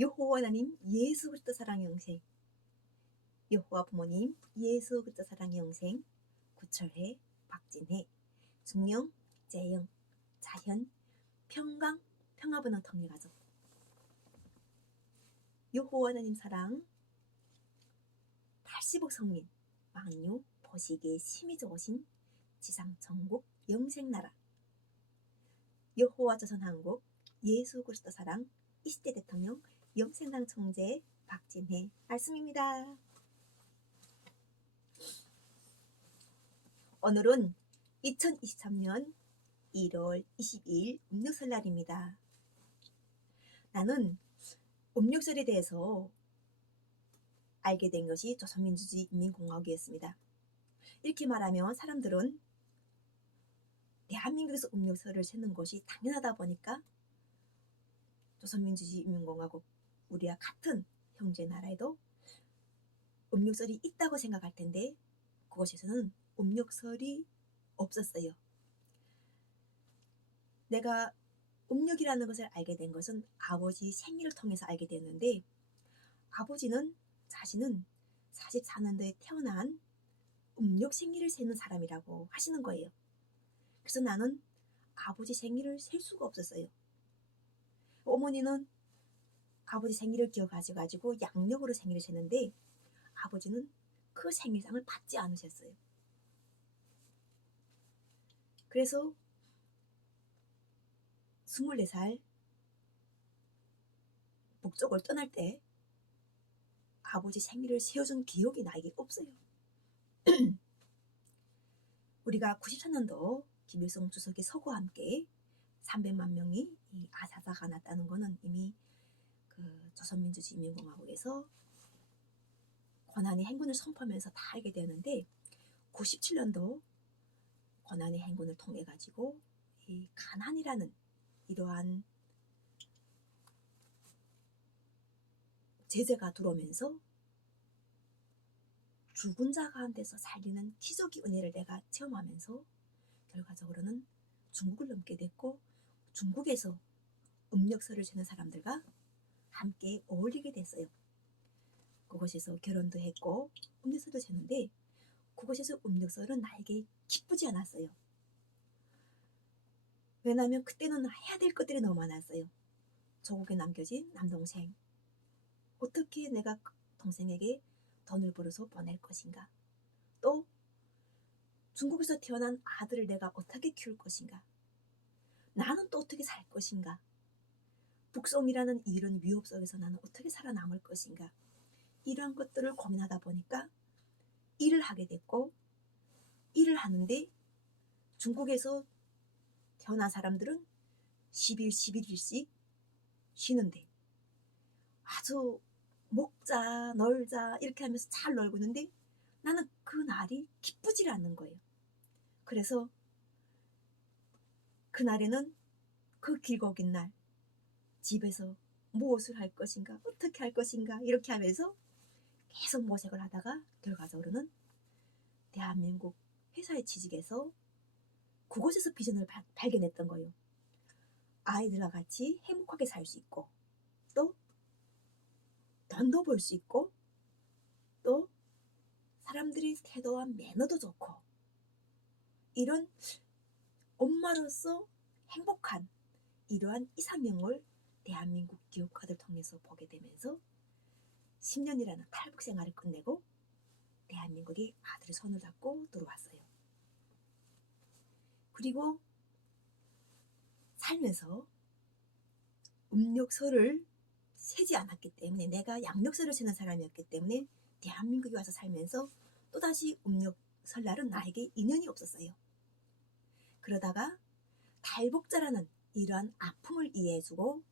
여호와 하나님 예수 그리스도 사랑의 영생, 여호와 부모님 예수 그리스도 사랑의 영생, 구철회, 박진혜, 중령, 재영, 자현, 평강, 평화번영 통일가족, 여호와 하나님 사랑, 80억 성민, 망류, 보시기에 심히 좋으신 지상 천국 영생나라, 여호와 조선 한국 예수 그리스도 사랑 20대 대통령 영생당 총재 박진혜 말씀입니다. 오늘은 2023년 1월 22일 음력설날입니다. 나는 음력설에 대해서 알게 된 것이 조선민주주의인민공화국이었습니다. 이렇게 말하면 사람들은 대한민국에서 음력설을 세는 것이 당연하다 보니까 조선민주주의인민공화국 우리와 같은 형제 나라에도 음력설이 있다고 생각할 텐데 그곳에서는 음력설이 없었어요. 내가 음력이라는 것을 알게 된 것은 아버지 생일을 통해서 알게 됐는데, 아버지는 자신은 44년도에 태어난 음력 생일을 세는 사람이라고 하시는 거예요. 그래서 나는 아버지 생일을 셀 수가 없었어요. 어머니는 아버지 생일을 기억하셔가지고 양력으로 생일을 세는데 아버지는 그 생일상을 받지 않으셨어요. 그래서 24살 북쪽을 떠날 때 아버지 생일을 세워준 기억이 나에게 없어요. 우리가 94년도 김일성 주석의 서구와 함께 300만 명이 이 아사사가 났다는 것은 이미 그 조선민주주의인민공화국에서 권한의 행군을 선포하면서 다 알게 되는데, 97년도 권한의 행군을 통해 가지고 이 가난이라는 이러한 제재가 들어오면서 죽은 자 가운데서 살리는 기적의 은혜를 내가 체험하면서 결과적으로는 중국을 넘게 됐고, 중국에서 음력설을 세는 사람들과 함께 어울리게 됐어요. 그곳에서 결혼도 했고 음력설도 세는데 그곳에서 음력설은 나에게 기쁘지 않았어요. 왜냐하면 그때는 해야 될 것들이 너무 많았어요. 조국에 남겨진 남동생, 어떻게 내가 동생에게 돈을 벌어서 보낼 것인가, 또 중국에서 태어난 아들을 내가 어떻게 키울 것인가, 나는 또 어떻게 살 것인가, 북송이라는 이런 위협 속에서 나는 어떻게 살아남을 것인가, 이러한 것들을 고민하다 보니까 일을 하게 됐고, 일을 하는데 중국에서 태어난 사람들은 10일 11일씩 쉬는데 아주 먹자 놀자 이렇게 하면서 잘 놀고 있는데 나는 그 날이 기쁘지 않는 거예요. 그래서 그날에는 그 길고 긴 날 집에서 무엇을 할 것인가, 어떻게 할 것인가 이렇게 하면서 계속 모색을 하다가 결과적으로는 대한민국 회사에 취직해서 그곳에서 비전을 발견했던 거예요. 아이들과 같이 행복하게 살 수 있고, 또 돈도 벌 수 있고, 또 사람들이 태도와 매너도 좋고, 이런 엄마로서 행복한 이러한 이상형을 대한민국 기업가들 통해서 보게 되면서 10년이라는 탈북 생활을 끝내고 대한민국에 아들의 손을 잡고 들어왔어요. 그리고 살면서 음력설을 세지 않았기 때문에, 내가 양력설을 세는 사람이었기 때문에 대한민국에 와서 살면서 또다시 음력설날은 나에게 인연이 없었어요. 그러다가 탈북자라는 이러한 아픔을 이해해주고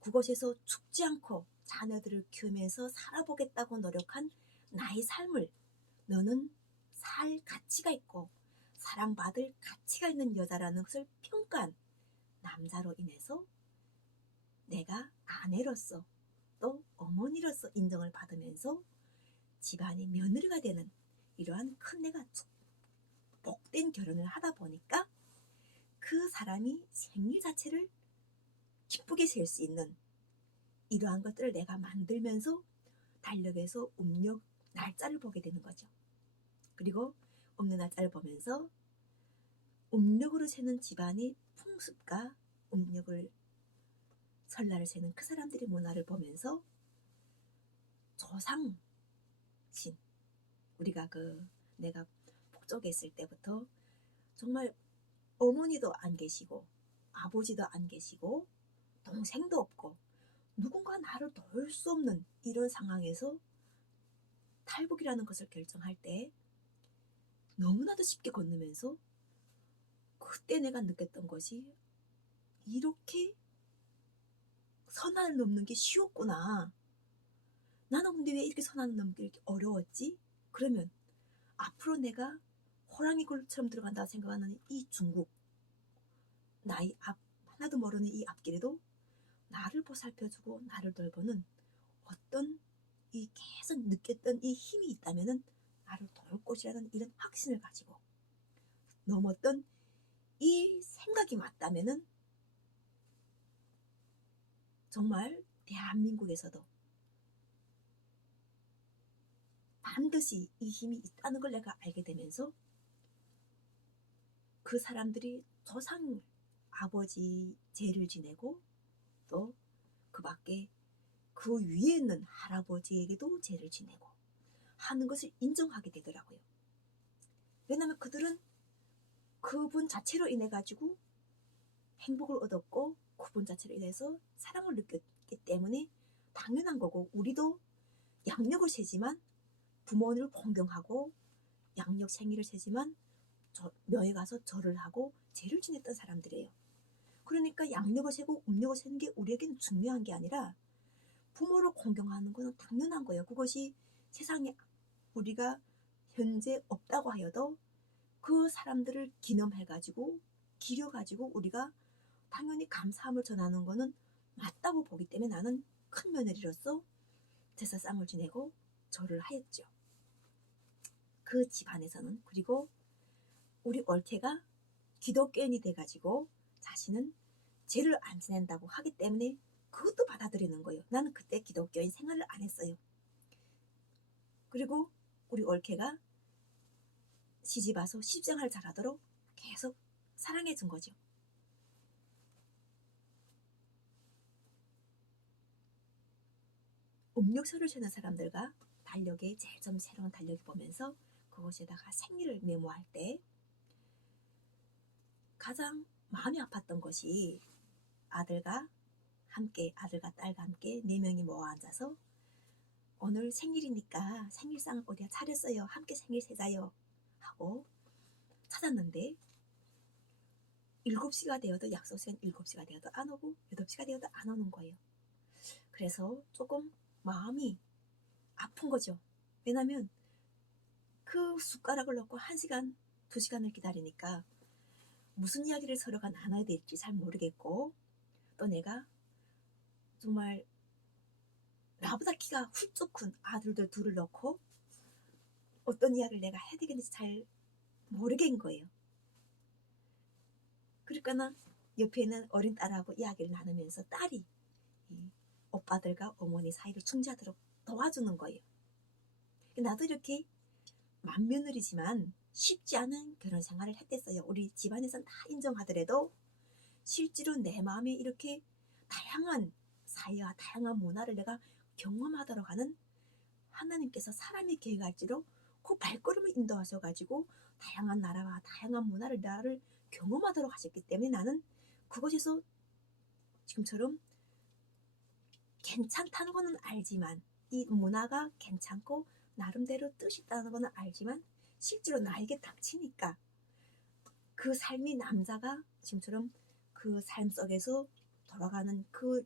그곳에서 죽지 않고 자녀들을 키우면서 살아보겠다고 노력한 나의 삶을, 너는 살 가치가 있고 사랑받을 가치가 있는 여자라는 것을 평가한 남자로 인해서 내가 아내로서 또 어머니로서 인정을 받으면서 집안의 며느리가 되는 이러한 큰내가 복된 결혼을 하다 보니까 그 사람이 생일 자체를 기쁘게 셀 수 있는 이러한 것들을 내가 만들면서 달력에서 음력 날짜를 보게 되는 거죠. 그리고 음력 날짜를 보면서 음력으로 세는 집안의 풍습과 음력을 설날을 세는 그 사람들의 문화를 보면서 조상신, 우리가 내가 북쪽에 있을 때부터 정말 어머니도 안 계시고 아버지도 안 계시고 동생도 없고 누군가 나를 도울 수 없는 이런 상황에서 탈북이라는 것을 결정할 때 너무나도 쉽게 건너면서 그때 내가 느꼈던 것이 이렇게 선한을 넘는 게 쉬웠구나. 나는 근데 왜 이렇게 선한을 넘기 이렇게 어려웠지? 그러면 앞으로 내가 호랑이 굴처럼 들어간다고 생각하는 이 중국, 나의 하나도 모르는 이 앞길에도 나를 보살펴주고 나를 돌보는 어떤 이 계속 느꼈던 이 힘이 있다면은 나를 도울 것이라는 이런 확신을 가지고 넘었던 이 생각이 맞다면은 정말 대한민국에서도 반드시 이 힘이 있다는 걸 내가 알게 되면서 그 사람들이 조상 아버지 제를 지내고 또 그 밖에 그 위에 있는 할아버지에게도 제를 지내고 하는 것을 인정하게 되더라고요. 왜냐하면 그들은 그분 자체로 인해 가지고 행복을 얻었고 그분 자체로 인해서 사랑을 느꼈기 때문에 당연한 거고, 우리도 양력을 세지만 부모님을 공경하고 양력 생일을 세지만 묘에 가서 절을 하고 제를 지냈던 사람들이에요. 그러니까 양력을 세고 음력을 세는 게 우리에게는 중요한 게 아니라 부모를 공경하는 것은 당연한 거예요. 그것이 세상에 우리가 현재 없다고 하여도 그 사람들을 기념해가지고 기려가지고 우리가 당연히 감사함을 전하는 것은 맞다고 보기 때문에 나는 큰 며느리로서 제사상을 지내고 절을 하였죠. 그 집안에서는. 그리고 우리 올케가 기독교인이 돼가지고 자신은 죄를 안 지낸다고 하기 때문에 그것도 받아들이는 거예요. 나는 그때 기독교인 생활을 안 했어요. 그리고 우리 올케가 시집와서 시집생활을 잘하도록 계속 사랑해 준 거죠. 음력서를 세는 사람들과 달력에 제일 좀 새로운 달력을 보면서 그것에다가 생일을 메모할 때 가장 마음이 아팠던 것이 아들과 딸과 함께 4명이 모아 앉아서 오늘 생일이니까 생일상을 어디다 차렸어요. 함께 생일 세자요. 하고 찾았는데 7시가 되어도 약속 시간 7시가 되어도 안 오고 8시가 되어도 안 오는 거예요. 그래서 조금 마음이 아픈 거죠. 왜냐면 그 숟가락을 넣고 1시간, 2시간을 기다리니까 무슨 이야기를 서로가 나눠야 될지 잘 모르겠고, 또 내가 정말 나보다 키가 훌쩍 큰 아들들 둘을 넣고 어떤 이야기를 내가 해야 되겠는지 잘 모르겠는 거예요. 그러니까 옆에 있는 어린 딸하고 이야기를 나누면서 딸이 이 오빠들과 어머니 사이를 중재하도록 도와주는 거예요. 나도 이렇게 맏며느리지만 쉽지 않은 결혼 생활을 했댔어요. 우리 집안에서는 다 인정하더라도 실제로 내 마음에 이렇게 다양한 사회와 다양한 문화를 내가 경험하도록 하는 하나님께서 사람이 계획할지로 그 발걸음을 인도하셔가지고 다양한 나라와 다양한 문화를 나를 경험하도록 하셨기 때문에 나는 그곳에서 지금처럼 괜찮다는 거는 알지만, 이 문화가 괜찮고 나름대로 뜻이 있다는 거는 알지만 실제로 나에게 닥치니까 그 삶이 남자가 지금처럼 그 삶 속에서 돌아가는 그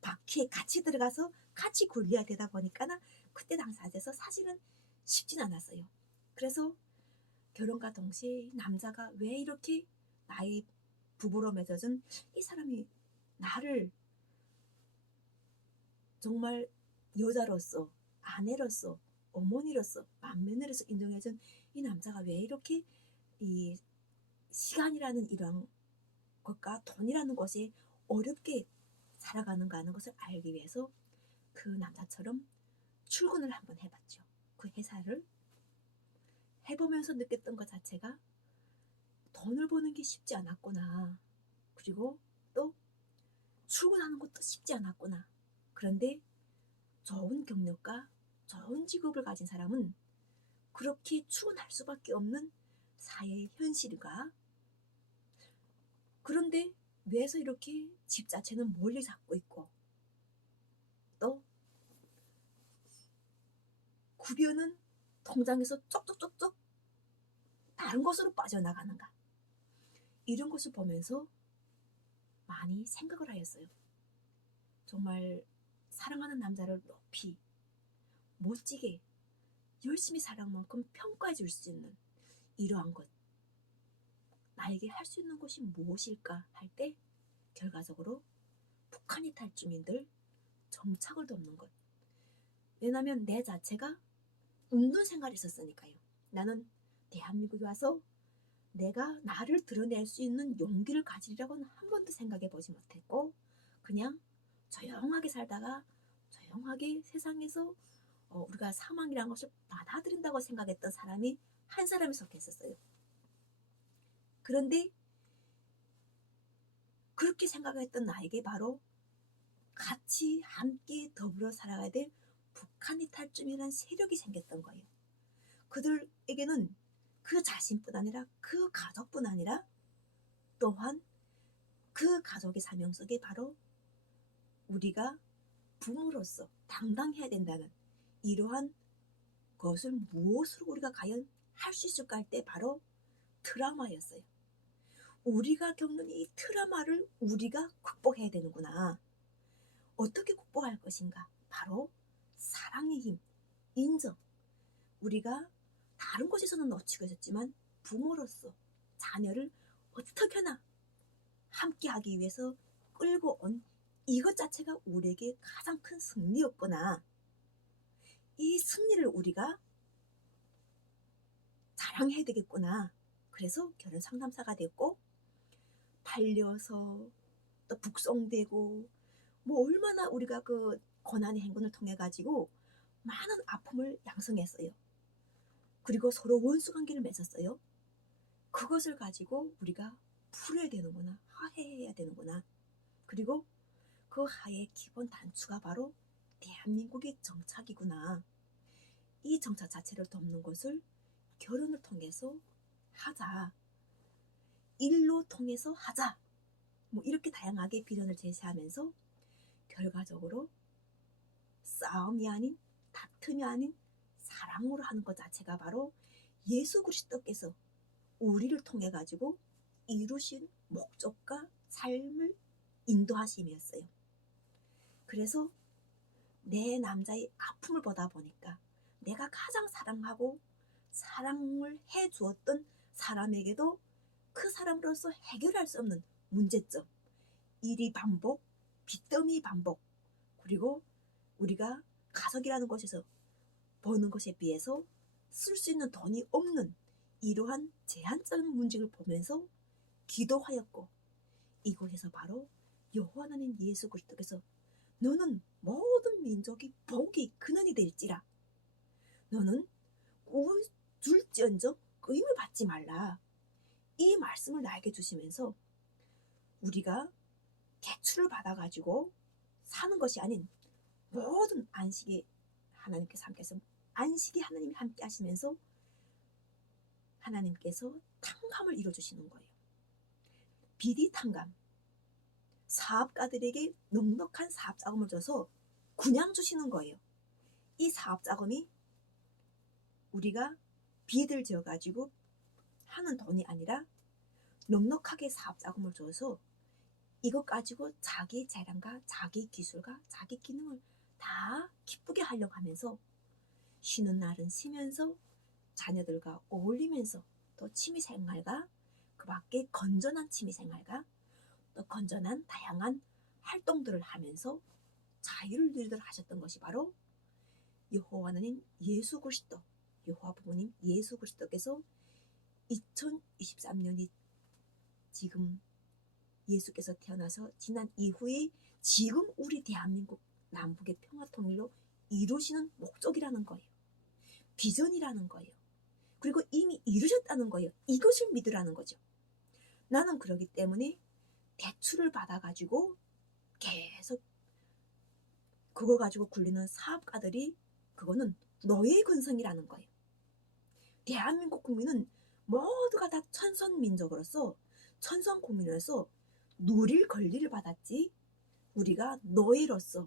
바퀴에 같이 들어가서 같이 굴려야 되다 보니까 그때 당사자에서 사실은 쉽진 않았어요. 그래서 결혼과 동시에 남자가 왜 이렇게 나의 부부로 맺어준 이 사람이 나를 정말 여자로서, 아내로서, 어머니로서, 맏며느리로서 인정해준 이 남자가 왜 이렇게 이 시간이라는 이런 것과 돈이라는 것이 어렵게 살아가는가 하는 것을 알기 위해서 그 남자처럼 출근을 한번 해봤죠. 그 회사를 해보면서 느꼈던 것 자체가 돈을 버는 게 쉽지 않았구나. 그리고 또 출근하는 것도 쉽지 않았구나. 그런데 좋은 경력과 좋은 직업을 가진 사람은 그렇게 출근할 수밖에 없는 사회의 현실과, 그런데 왜서 이렇게 집 자체는 멀리 잡고 있고 또 급여는 통장에서 쪽쪽쪽쪽 다른 곳으로 빠져나가는가, 이런 것을 보면서 많이 생각을 하였어요. 정말 사랑하는 남자를 높이 멋지게 열심히 사랑한 만큼 평가해 줄 수 있는 이러한 것, 나에게 할 수 있는 것이 무엇일까 할 때 결과적으로 북한 이탈 주민들 정착을 돕는 것. 왜냐하면 내 자체가 운동 생활을 했었으니까요. 나는 대한민국에 와서 내가 나를 드러낼 수 있는 용기를 가지리라고는 한 번도 생각해 보지 못했고, 그냥 조용하게 살다가 조용하게 세상에서 우리가 사망이라는 것을 받아들인다고 생각했던 사람이 한 사람에 속했었어요. 그런데 그렇게 생각했던 나에게 바로 같이 함께 더불어 살아가야 될 북한 이탈쯤이라는 세력이 생겼던 거예요. 그들에게는 그 자신뿐 아니라 그 가족뿐 아니라 또한 그 가족의 사명 속에 바로 우리가 부모로서 당당해야 된다는 이러한 것을 무엇으로 우리가 과연 할 수 있을까 할 때 바로 트라우마였어요. 우리가 겪는 이 트라우마를 우리가 극복해야 되는구나. 어떻게 극복할 것인가? 바로 사랑의 힘, 인정. 우리가 다른 곳에서는 놓치고 있었지만 부모로서 자녀를 어떻게나 함께하기 위해서 끌고 온 이것 자체가 우리에게 가장 큰 승리였구나. 이 승리를 우리가 자랑해야 되겠구나. 그래서 결혼 상담사가 됐고, 팔려서 또 북송되고, 뭐 얼마나 우리가 그 고난의 행군을 통해 가지고 많은 아픔을 양성했어요. 그리고 서로 원수 관계를 맺었어요. 그것을 가지고 우리가 풀어야 되는구나, 화해해야 되는구나. 그리고 그 화해의 기본 단추가 바로 대한민국의 정착이구나. 이 정착 자체를 돕는 것을 결혼을 통해서 하자, 일로 통해서 하자, 뭐 이렇게 다양하게 비전을 제시하면서 결과적으로 싸움이 아닌, 다툼이 아닌 사랑으로 하는 것 자체가 바로 예수 그리스도께서 우리를 통해 가지고 이루신 목적과 삶을 인도하심이었어요. 그래서 내 남자의 아픔을 보다 보니까 내가 가장 사랑하고 사랑을 해 주었던 사람에게도 그 사람으로서 해결할 수 없는 문제점, 일이 반복, 빚더미 반복, 그리고 우리가 가족이라는 곳에서 버는 것에 비해서 쓸 수 있는 돈이 없는 이러한 제한적인 문제를 보면서 기도하였고, 이곳에서 바로 여호와 하나님 예수 그리스도께서 너는 모든 민족이 복의 근원이 될지라, 너는 줄지언정 의임을 받지 말라, 이 말씀을 나에게 주시면서 우리가 대출을 받아가지고 사는 것이 아닌 모든 안식이 하나님께서 함께해서 안식이 하나님이 함께 하시면서 하나님께서 탕감을 이루어주시는 거예요. 비리 탕감, 사업가들에게 넉넉한 사업 자금을 줘서 그냥 주시는 거예요. 이 사업 자금이 우리가 빚을 지어가지고 하는 돈이 아니라 넉넉하게 사업 자금을 줘서 이것 가지고 자기 재량과 자기 기술과 자기 기능을 다 기쁘게 하려고 하면서 쉬는 날은 쉬면서 자녀들과 어울리면서 또 취미생활과 그 밖에 건전한 취미생활과 또 건전한 다양한 활동들을 하면서 자유를 누리도록 하셨던 것이 바로 여호와 하나님 예수 그리스도, 여호와 부모님 예수 그리스도께서 2023년이 지금 예수께서 태어나서 지난 이후에 지금 우리 대한민국 남북의 평화통일로 이루시는 목적이라는 거예요. 비전이라는 거예요. 그리고 이미 이루셨다는 거예요. 이것을 믿으라는 거죠. 나는 그러기 때문에 대출을 받아가지고 계속 그거 가지고 굴리는 사업가들이 그거는 너의 근성이라는 거예요. 대한민국 국민은 모두가 다 천선민족으로서 천선국민으로서 누릴 권리를 받았지 우리가 노예로서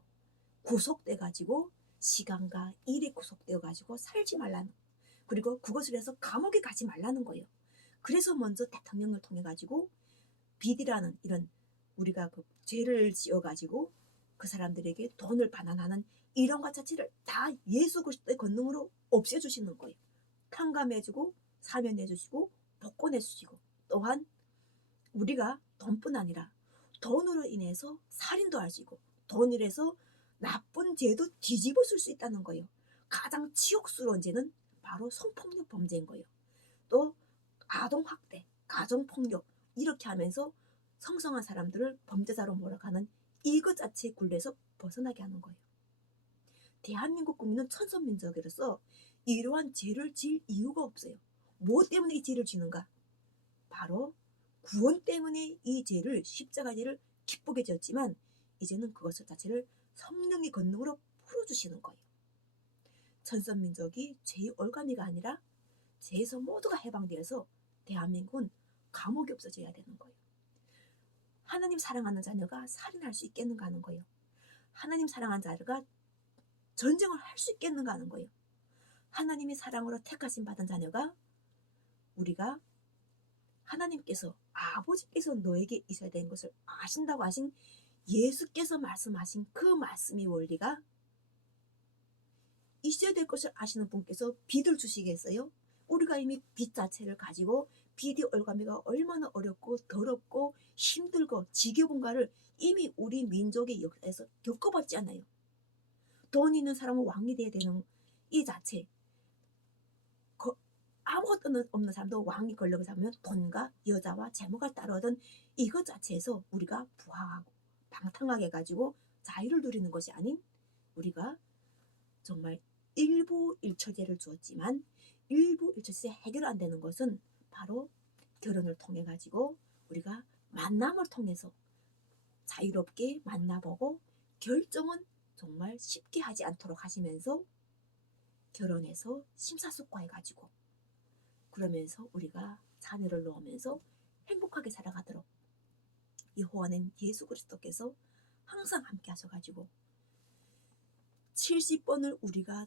구속돼 가지고 시간과 일에 구속되어 가지고 살지 말라는, 그리고 그것을 해서 감옥에 가지 말라는 거예요. 그래서 먼저 대통령을 통해 가지고 비리라는 이런 우리가 그 죄를 지어 가지고 그 사람들에게 돈을 반환하는 이런 것 자체를 다 예수 그리스도의 권능으로 없애주시는 거예요. 탕감해주고 사면해주시고 복권해주시고, 또한 우리가 돈뿐 아니라 돈으로 인해서 살인도 할 수 있고 돈으로 해서 나쁜 죄도 뒤집어 쓸 수 있다는 거예요. 가장 치욕스러운 죄는 바로 성폭력 범죄인 거예요. 또 아동학대, 가정폭력 이렇게 하면서 성성한 사람들을 범죄자로 몰아가는 이것 자체의 굴레에서 벗어나게 하는 거예요. 대한민국 국민은 천선민족으로서 이러한 죄를 지을 이유가 없어요. 뭐 때문에 이 죄를 지는가? 바로 구원 때문에 이 죄를, 십자가 죄를 기쁘게 지었지만 이제는 그것 자체를 성령의 권능으로 풀어주시는 거예요. 천선민족이 죄의 올가미가 아니라 죄에서 모두가 해방되어서 대한민국은 감옥이 없어져야 되는 거예요. 하나님 사랑하는 자녀가 살인할 수 있겠는가 하는 거예요. 하나님 사랑하는 자녀가 전쟁을 할 수 있겠는가 하는 거예요. 하나님의 사랑으로 택하심 받은 자녀가, 우리가 하나님께서 아버지께서 너에게 있어야 되는 것을 아신다고 하신 예수께서 말씀하신 그 말씀의 원리가 있어야 될 것을 아시는 분께서 빚을 주시겠어요? 우리가 이미 빚 자체를 가지고 빚의 올가미가 얼마나 어렵고 더럽고 힘들고 지겨운가를 이미 우리 민족의 역사에서 겪어봤지 않아요. 돈 있는 사람은 왕이 돼야 되는 이 자체, 아무것도 없는 사람도 왕이 권력을 잡으면 돈과 여자와 재물을 따르던 이것 자체에서 우리가 부하하고 방탕하게 해가지고 자유를 누리는 것이 아닌, 우리가 정말 일부 일처제를 주었지만 일부 일처제 해결 안 되는 것은 바로 결혼을 통해 가지고 우리가 만남을 통해서 자유롭게 만나보고 결정은 정말 쉽게 하지 않도록 하시면서 결혼해서 심사숙고해 가지고 그러면서 우리가 자녀를 놓으면서 행복하게 살아가도록 여호와는 예수 그리스도께서 항상 함께 하셔가지고 70번을 우리가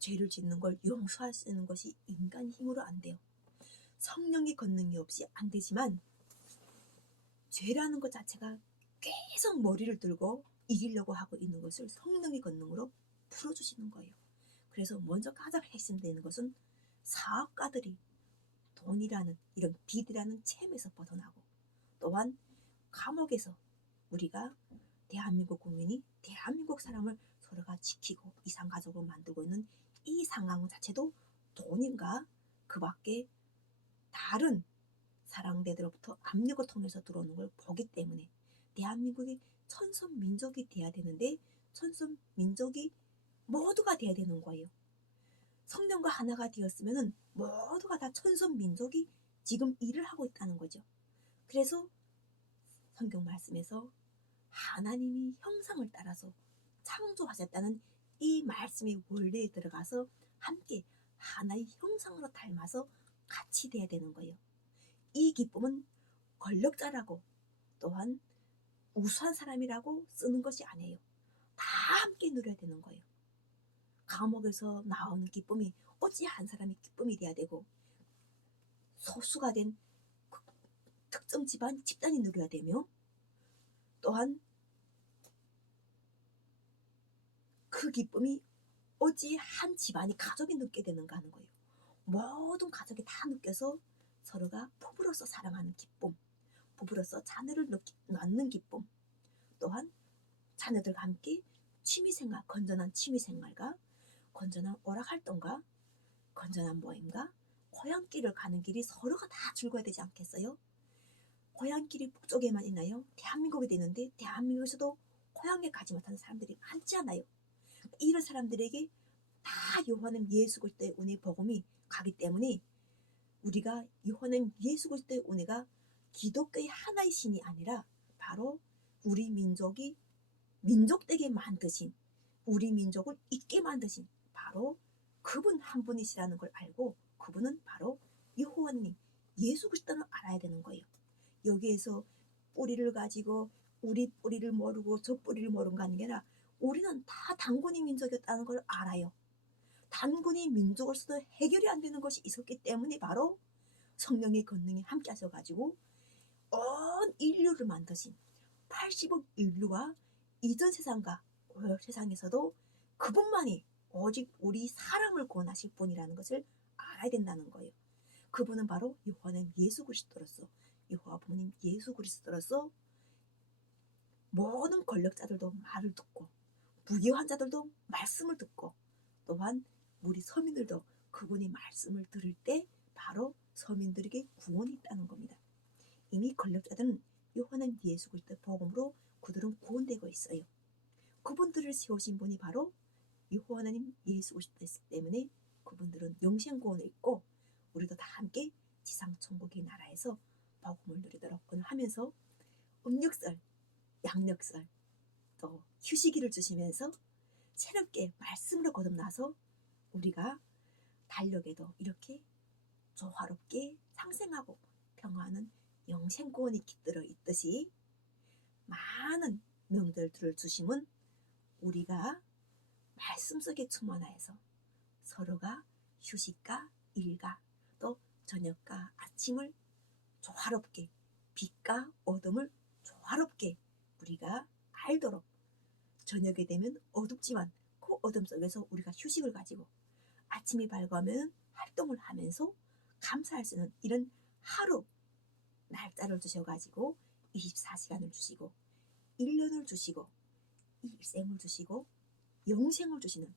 죄를 짓는 걸 용서할 수 있는 것이 인간 힘으로 안 돼요. 성령의 권능이 없이 안 되지만 죄라는 것 자체가 계속 머리를 들고 이기려고 하고 있는 것을 성령의 권능으로 풀어주시는 거예요. 그래서 먼저 가장 핵심되는 것은 사업가들이 돈이라는 이런 빚이라는 챔에서 벗어나고, 또한 감옥에서 우리가 대한민국 국민이 대한민국 사람을 서로가 지키고 이산가족으로 만들고 있는 이 상황 자체도 돈인가 그 밖에 다른 사랑대들로부터 압력을 통해서 들어오는 걸 보기 때문에 대한민국이 천선민족이 돼야 되는데 천선민족이 모두가 돼야 되는 거예요. 성령과 하나가 되었으면 모두가 다 천선민족이 지금 일을 하고 있다는 거죠. 그래서 성경 말씀에서 하나님이 형상을 따라서 창조하셨다는 이 말씀의 원리에 들어가서 함께 하나의 형상으로 닮아서 같이 돼야 되는 거예요. 이 기쁨은 권력자라고 또한 우수한 사람이라고 쓰는 것이 아니에요. 다 함께 누려야 되는 거예요. 감옥에서 나오는 기쁨이 어찌 한 사람의 기쁨이 돼야 되고 소수가 된 특정 집단이 누려야 되며, 또한 그 기쁨이 어찌 한 집안이 가족이 느끼게 되는가 하는 거예요. 모든 가족이 다 느껴서 서로가 부부로서 사랑하는 기쁨, 부부로서 자녀를 낳는 기쁨, 또한 자녀들과 함께 취미생활, 건전한 취미생활과 건전한 오락활동과 건전한 모임과 고향길을 가는 길이 서로가 다 즐거워야 되지 않겠어요? 고향길이 북쪽에만 있나요? 대한민국이 되는데 대한민국에서도 소양에 가지 못하는 사람들이 많지 않아요. 이런 사람들에게 다 요한은 예수 그리스도의 은혜의 복음이 가기 때문에 우리가 요한은 예수 그리스도의 은혜가 기독교의 하나의 신이 아니라 바로 우리 민족이 민족되게 만드신, 우리 민족을 있게 만드신 바로 그분 한 분이시라는 걸 알고, 그분은 바로 여호와님 예수 그리스도를 알아야 되는 거예요. 여기에서 뿌리를 가지고 우리 뿌리를 모르고 저 뿌리를 모르는 거 아니라 우리는 다 단군이 민족이었다는 걸 알아요. 단군이 민족으로서도 해결이 안 되는 것이 있었기 때문에 바로 성령의 권능이 함께 하셔가지고 온 인류를 만드신 80억 인류와 이전 세상과 올 세상에서도 그분만이 오직 우리 사람을 구원하실 분이라는 것을 알아야 된다는 거예요. 그분은 바로 여호와는 예수 그리스도로서, 여호와 부모님 예수 그리스도로서 모든 권력자들도 말을 듣고 부귀한 자들도 말씀을 듣고 또한 우리 서민들도 그분의 말씀을 들을 때 바로 서민들에게 구원이 있다는 겁니다. 이미 권력자들은 요한은 예수 그리스도의 복음으로 그들은 구원되고 있어요. 그분들을 세우신 분이 바로 여호와 하나님 예수 그리스도이기 때문에 그분들은 영생 구원을 있고 우리도 다 함께 지상 천국의 나라에서 복음을 누리도록 오늘 하면서 음력설, 양력설, 또 휴식일을 주시면서 새롭게 말씀으로 거듭나서 우리가 달력에도 이렇게 조화롭게 상생하고 평화하는 영생구원이 깃들어 있듯이 많은 명절들을 주심은 우리가 말씀 속에 충만하여서 서로가 휴식과 일과 또 저녁과 아침을 조화롭게, 빛과 어둠을 조화롭게 우리가 알도록, 저녁이 되면 어둡지만 그 어둠 속에서 우리가 휴식을 가지고 아침이 밝으면 활동을 하면서 감사할 수 있는 이런 하루 날짜를 주셔가지고 24시간을 주시고 1년을 주시고 일생을 주시고 영생을 주시는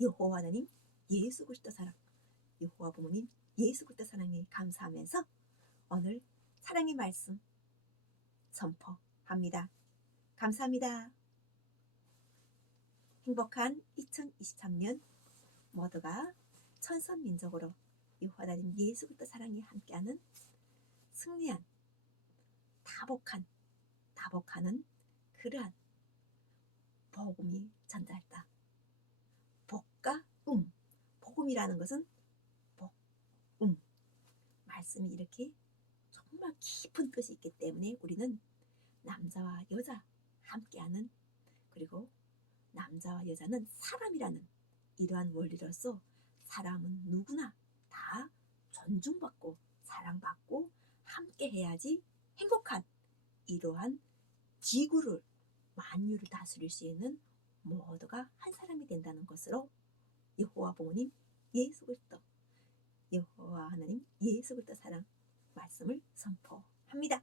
여호와 하나님 예수 그리스도 사랑, 여호와 부모님 예수 그리스도 사랑에 감사하면서 오늘 사랑의 말씀 선포합니다. 감사합니다. 행복한 2023년 모두가 천선민족으로 여호와 하나님 예수 그리스도 사랑에 함께하는 승리한 다복하는 그러한 복음이 전달다. 복과 복음이라는 것은 말씀이 이렇게 정말 깊은 뜻이 있기 때문에 우리는 남자와 여자 함께하는, 그리고 남자와 여자는 사람이라는 이러한 원리로서 사람은 누구나 다 존중받고 사랑받고 함께 해야지 행복한 이러한 지구를 만유를 다스릴 수 있는 모두가 한 사람이 된다는 것으로 여호와 부모님 예수 그리스도, 여호와 하나님 예수 그리스도 사랑 말씀을 선포합니다.